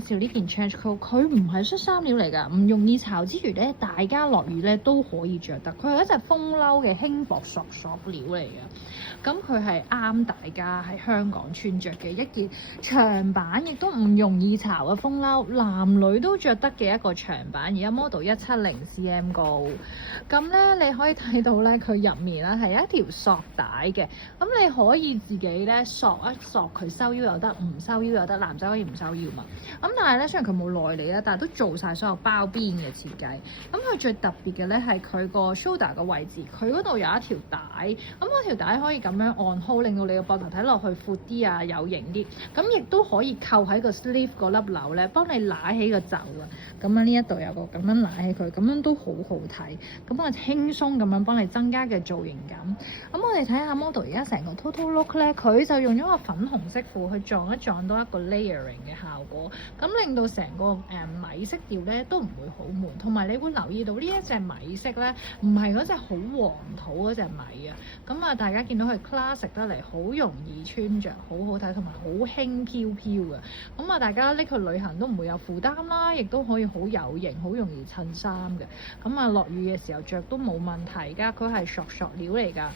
紹呢件 trench coat，佢唔係恤衫料嚟㗎，唔容易潮之餘咧，大家落雨咧都可以着得。佢係一隻風褸嘅輕薄索料嚟嘅，咁佢係啱大家喺香港穿着嘅一件長版，亦都唔容易潮嘅風褸，男女都着得嘅一個長版。而家 model 170cm 高，咁咧你可以睇到咧，佢入面咧係一條索帶嘅，咁你可以自己咧索一索佢收腰又得，唔收腰又得，男仔可以唔收腰嘛。咁但係咧，雖然佢冇內裏啦，但係都做晒所有包邊嘅設計。咁佢最特別嘅咧係佢個 shoulder 嘅位置，佢嗰度有一條帶，咁嗰條帶可以咁樣按 hold，令到你個膊頭睇落去闊啲啊，有型啲。咁亦都可以扣喺個 sleeve 嗰粒紐咧，幫你揦起個袖啊。咁樣呢一度有個咁樣揦起佢，咁樣都好好睇。咁我輕鬆咁樣幫你增加嘅造型感。咁我哋睇下 model 而家成個 total look 咧，佢就用咗個粉紅色褲去撞多一個 layering 嘅效果，咁令到成個米色調咧都唔會好悶。同埋你會留意到呢一隻米色咧，唔係嗰隻好黃土嗰隻米啊。咁啊，大家見到佢 classic 得嚟，好容易穿着，好好睇，同埋好輕飄飄嘅。咁啊，大家拎去旅行都唔會有負擔啦，亦都可以好有型，好容易襯衫嘅。咁啊，落雨嘅時候着都冇問題㗎，佢係索料嚟㗎。